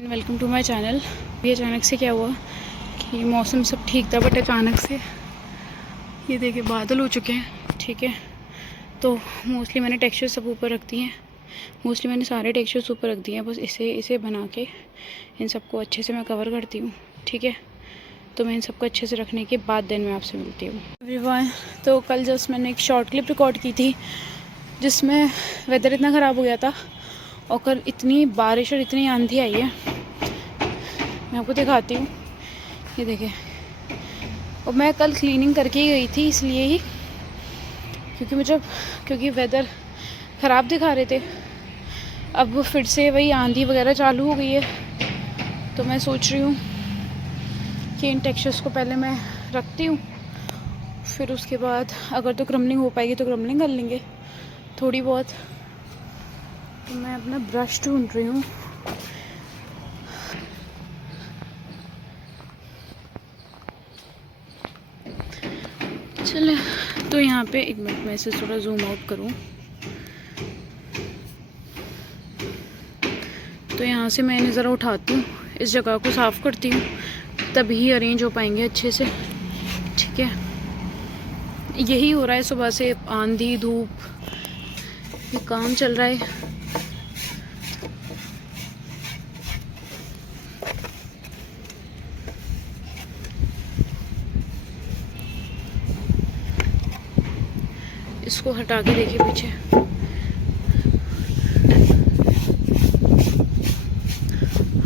Welcome to my channel. ये अचानक से क्या हुआ कि मौसम सब ठीक था, बट अचानक से ये देखिए बादल हो चुके हैं। ठीक है, तो मोस्टली मैंने टेक्सचर सब ऊपर रख दिए हैं। मोस्टली मैंने सारे टेक्सचर्स ऊपर रख दिए हैं। बस इसे बना के इन सबको अच्छे से मैं कवर करती हूँ। ठीक है, तो मैं इन सबको अच्छे से रखने के बाद दिन में आपसे मिलती हूँ एवरीवन। तो कल जस्ट मैंने एक शॉर्ट क्लिप रिकॉर्ड की थी जिसमें वेदर इतना ख़राब हो गया था और कल इतनी बारिश और इतनी आंधी आई है। मैं आपको दिखाती हूँ, ये देखें। और मैं कल क्लीनिंग करके ही गई थी, इसलिए ही क्योंकि वेदर ख़राब दिखा रहे थे। अब फिर से वही आंधी वगैरह चालू हो गई है, तो मैं सोच रही हूँ कि इन टेक्सचर्स को पहले मैं रखती हूँ, फिर उसके बाद अगर तो क्रम्बलिंग हो पाएगी तो क्रम्बलिंग कर लेंगे थोड़ी बहुत। तो मैं अपना ब्रश ढूंढ रही हूँ। चले, तो यहाँ पे एक मिनट में इसे थोड़ा जूम आउट करूँ। तो यहाँ से मैं ज़रा उठाती हूँ, इस जगह को साफ़ करती हूँ, तभी अरेंज हो पाएंगे अच्छे से। ठीक है, यही हो रहा है सुबह से, आंधी धूप, ये काम चल रहा है। इसको हटा के देखिए पीछे,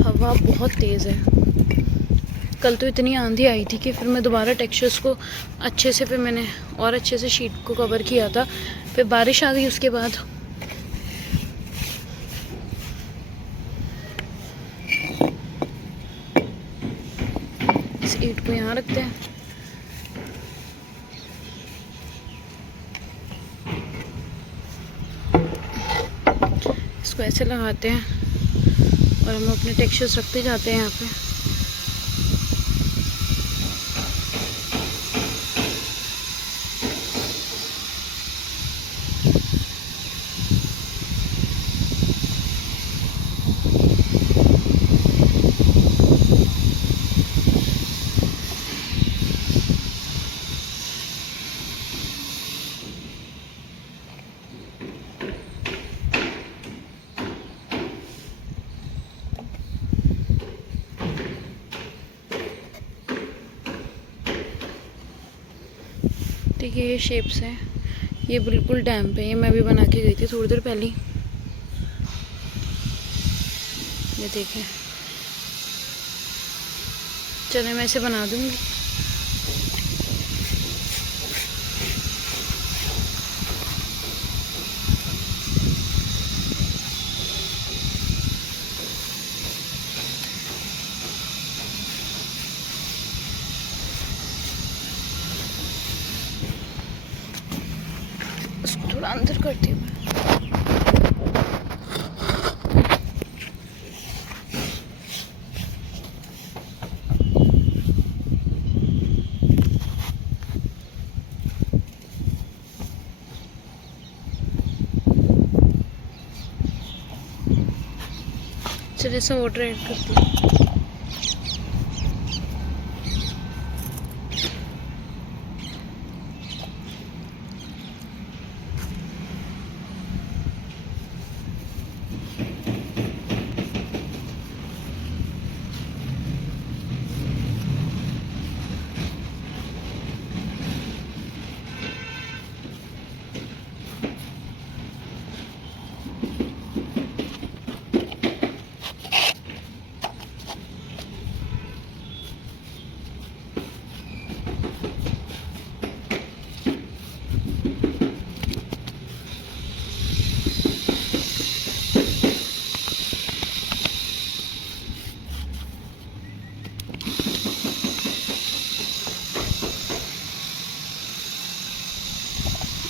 हवा बहुत तेज़ है। कल तो इतनी आंधी आई थी कि फिर मैं दोबारा टेक्सचर्स को अच्छे से, फिर मैंने और अच्छे से शीट को कवर किया था। फिर बारिश आ गई उसके बाद। इस ईंट को यहाँ रखते हैं। इसको ऐसे लगाते हैं और हम अपने टेक्सचर्स रखते जाते हैं यहाँ पे। देखिए ये शेप्स हैं, ये बिल्कुल डैम्प है। ये मैं भी बना के गई थी थोड़ी देर पहले। ये देखें, चले मैं इसे बना दूंगी। इसको थोड़ा अंदर करती हूँ। चलिए इसमें वाटर ऐड करती हूँ।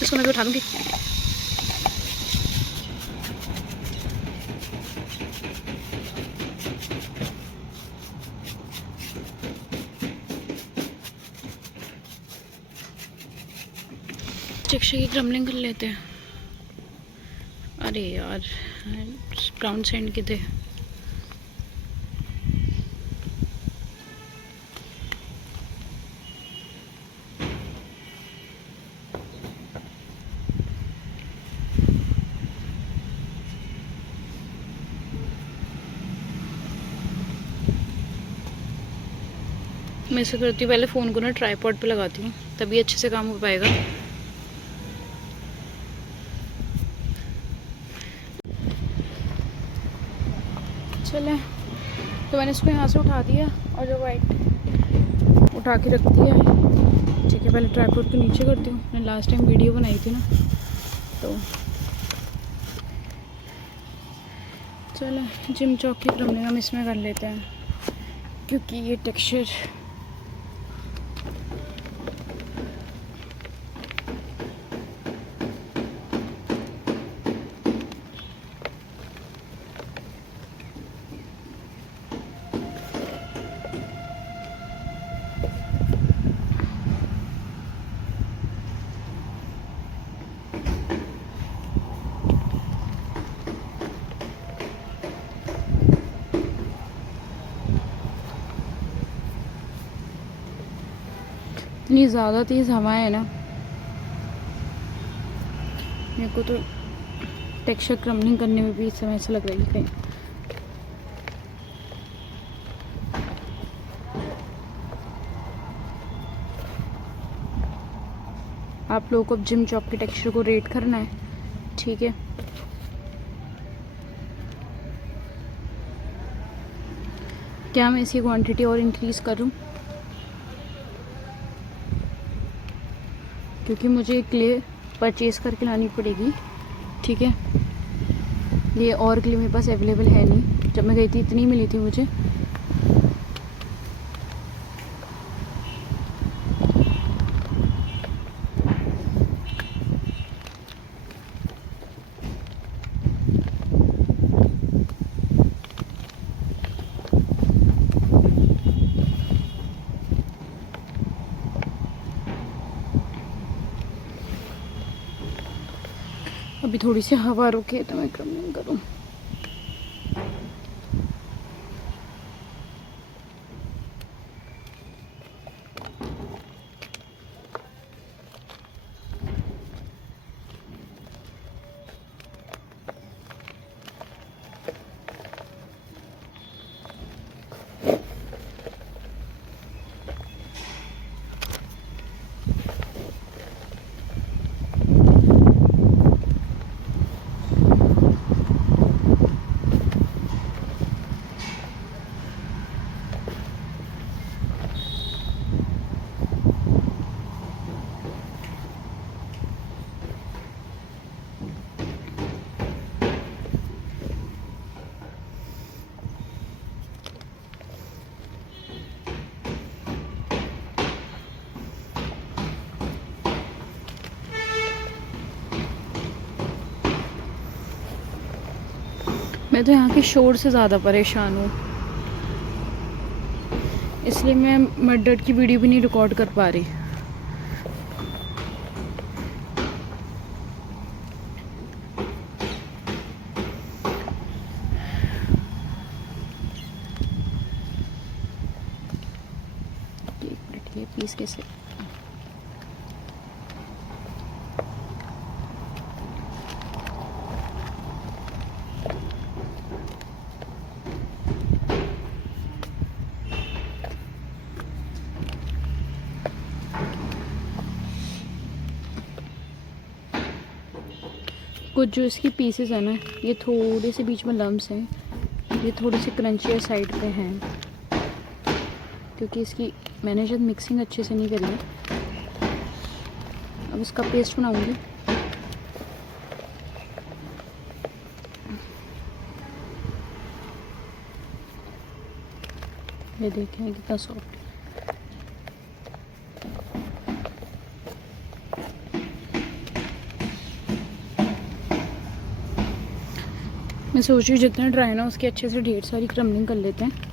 इसको मैं भी उठा लूँगी। टेक्सचर की क्रम्बलिंग कर लेते हैं। अरे यार, ब्राउन सैंड कितने मैं ऐसा करती हूँ, पहले फ़ोन को ना ट्राईपॉड पे लगाती हूँ, तभी अच्छे से काम हो पाएगा। चले, तो मैंने इसको यहाँ से उठा दिया और जो वाइट उठा के रख दिया है। ठीक है, पहले ट्राईपॉड को नीचे करती हूँ। मैंने लास्ट टाइम वीडियो बनाई थी ना, तो चलो जिम चौक की क्रमलिंग हम इसमें कर लेते हैं, क्योंकि ये टेक्सचर इतनी ज़्यादा तेज़ हवा है ना, मेरे को तो टेक्सचर क्रमलिंग करने में भी इस समय ऐसा लग रहा है कि कहीं आप लोगों को अब जिम चॉप के टेक्सचर को रेट करना है। ठीक है, क्या मैं इसकी क्वांटिटी और इंक्रीज़ करूं, क्योंकि मुझे क्ले परचेज़ करके लानी पड़ेगी। ठीक है, ये और क्ले मेरे पास अवेलेबल है नहीं। जब मैं गई थी इतनी मिली थी मुझे। अभी थोड़ी सी हवा रुके तो मैं क्रमलिंग करूँ। मैं तो यहाँ के शोर से ज़्यादा परेशान हूँ, इसलिए मैं मड डर्ट की वीडियो भी नहीं रिकॉर्ड कर पा रही। एक मिनट, ये पीस कैसे कुछ जो इसकी पीसेस है ना, ये थोड़े से बीच में लम्स हैं, ये थोड़े से क्रंचियर साइड पे हैं, क्योंकि इसकी मैंने शायद मिक्सिंग अच्छे से नहीं करी है। अब इसका पेस्ट बनाऊंगी। ये देखें कितना सॉफ्ट। मैं सोच रही हूँ जितना ड्राई ना उसकी अच्छे से ढेर सारी क्रमलिंग कर लेते हैं।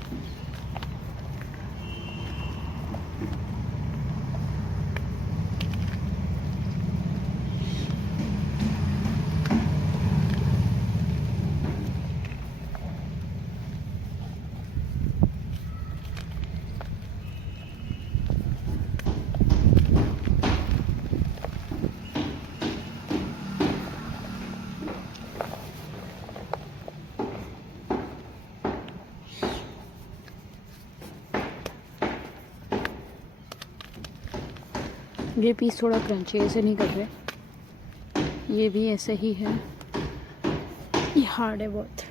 ये पीस थोड़ा क्रंची ऐसे नहीं कर रहे, ये भी ऐसे ही है, ये हार्ड है बहुत।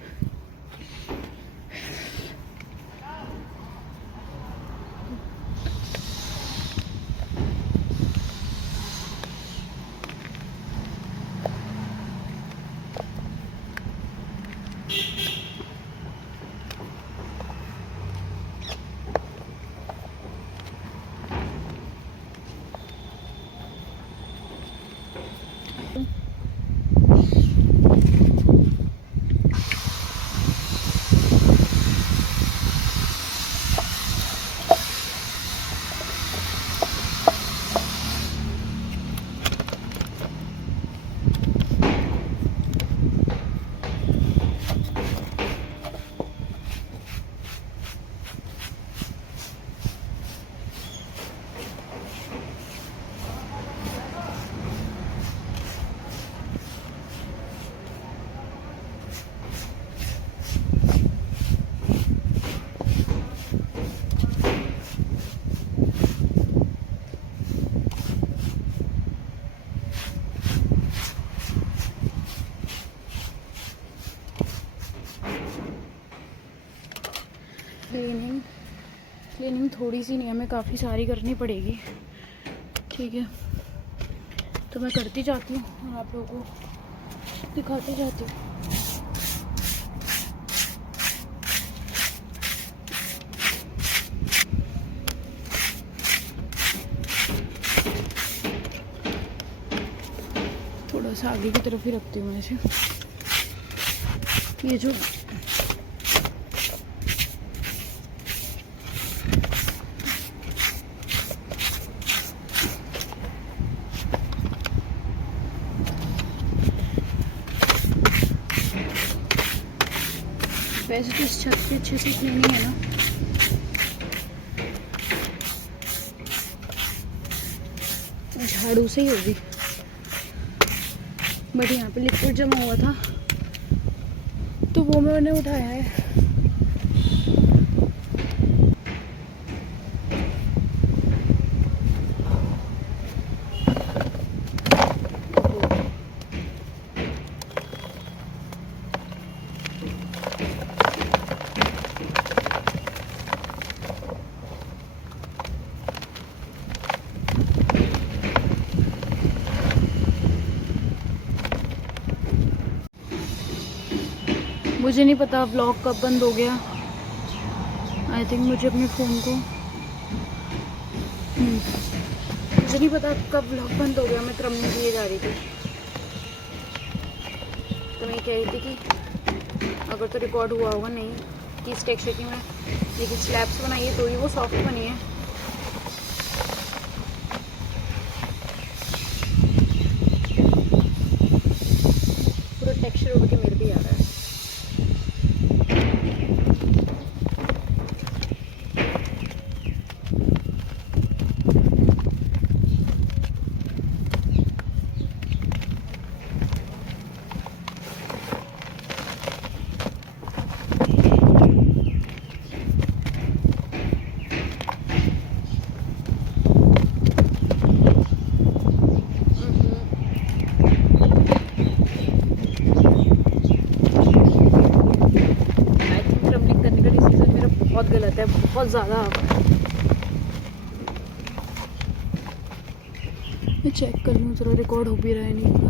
क्लीनिंग थोड़ी सी नहीं, हमें काफ़ी सारी करनी पड़ेगी, ठीक है। तो मैं करती जाती हूँ और आप लोगों को दिखाती जाती हूँ। थोड़ा सा आगे की तरफ ही रखती हूँ ऐसे। ये जो वैसे तो इस छत पे अच्छे से क्लीनिंग है ना, झाड़ू से ही होगी, बट यहाँ पे लिक्विड जमा हुआ था तो वो मैंने उठाया है। मुझे नहीं पता व्लॉग कब बंद हो गया। आई थिंक मुझे अपने फ़ोन को मुझे नहीं पता कब व्लॉग बंद हो गया। मैं क्रमिंग के लिए जा रही थी, तो मैं कह रही थी कि अगर तो रिकॉर्ड हुआ होगा, नहीं कि इस टेक्सचर की मैं लेकिन स्लैब्स बनाई है तो ही वो सॉफ्ट बनी है। पूरा टेक्सचर उड़ के मेरे भी आ रहा है। बहुत गलत है, बहुत ज़्यादा। मैं चेक कर लूँ ज़रा रिकॉर्ड हो भी रहा है नहीं होगा।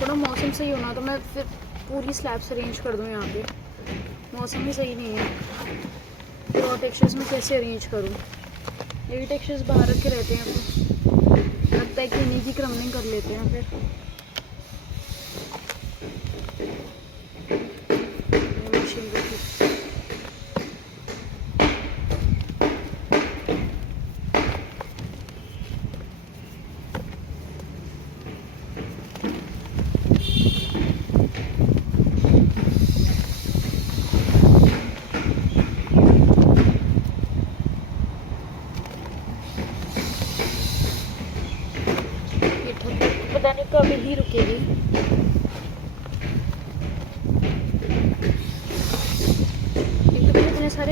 थोड़ा मौसम सही होना तो मैं फिर पूरी स्लैब्स अरेंज कर दूँ यहाँ पे। मौसम ही सही नहीं है तो और टेक्सचर्स में कैसे अरेंज करूँ। ये टेक्सचर्स बाहर रखे रहते हैं, फिर लगता है कि इन्हीं की क्रमिंग कर लेते हैं। फिर मशीन रखी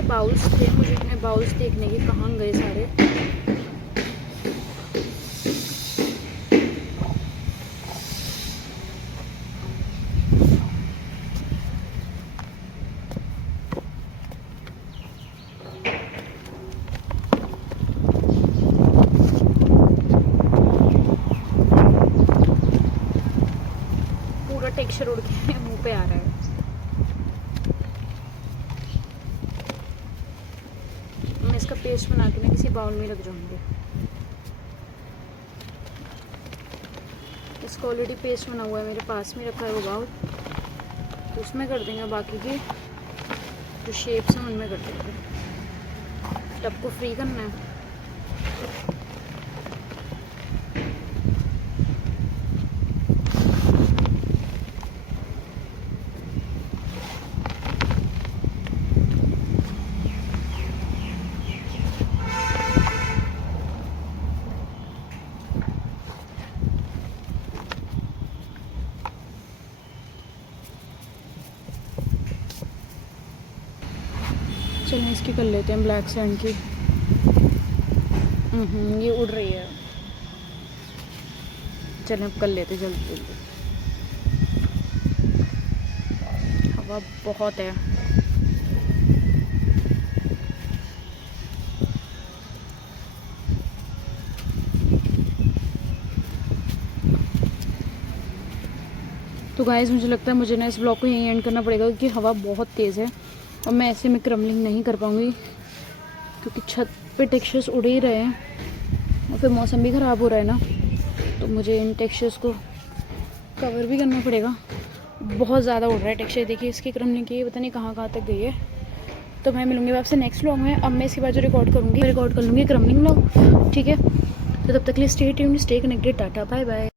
बाउल्स थे, मुझे इतने बाउल्स देखने के कहाँ गए सारे। पूरा टेक्सचर उड़ के मुंह पे आ रहा है। मैं इसका पेस्ट बना के ना किसी बाउल में रख जाऊंगी। इसका ऑलरेडी पेस्ट बना हुआ है, मेरे पास में रखा है वो बाउल, तो उसमें कर देंगे। बाकी की जो शेप्स हैं उनमें कर देंगे। टब को फ्री करना है। चलिए इसकी कर लेते हैं, ब्लैक सैंड की। ये उड़ रही है। चलें अब कर लेते जल्दी जल्दी। हवा बहुत है। तो गाइस मुझे लगता है मुझे ना इस ब्लॉग को यहीं एंड करना पड़ेगा, क्योंकि हवा बहुत तेज़ है और मैं ऐसे में क्रमलिंग नहीं कर पाऊँगी, क्योंकि छत पे टेक्सचर्स उड़ ही रहे हैं और फिर मौसम भी ख़राब हो रहा है ना, तो मुझे इन टेक्सचर्स को कवर भी करना पड़ेगा। बहुत ज़्यादा उड़ रहा है टेक्सचर। देखिए इसकी क्रमलिंग की पता नहीं कहाँ कहाँ तक गई है। तो मैं मिलूँगी आपसे नेक्स्ट व्लॉग में। अब मैं इसके बाद जो रिकॉर्ड करूँगी, रिकॉर्ड कर लूँगी क्रमलिंग व्लॉग, ठीक है। तो तब तक के लिए stay tuned, stay connected, tata bye bye.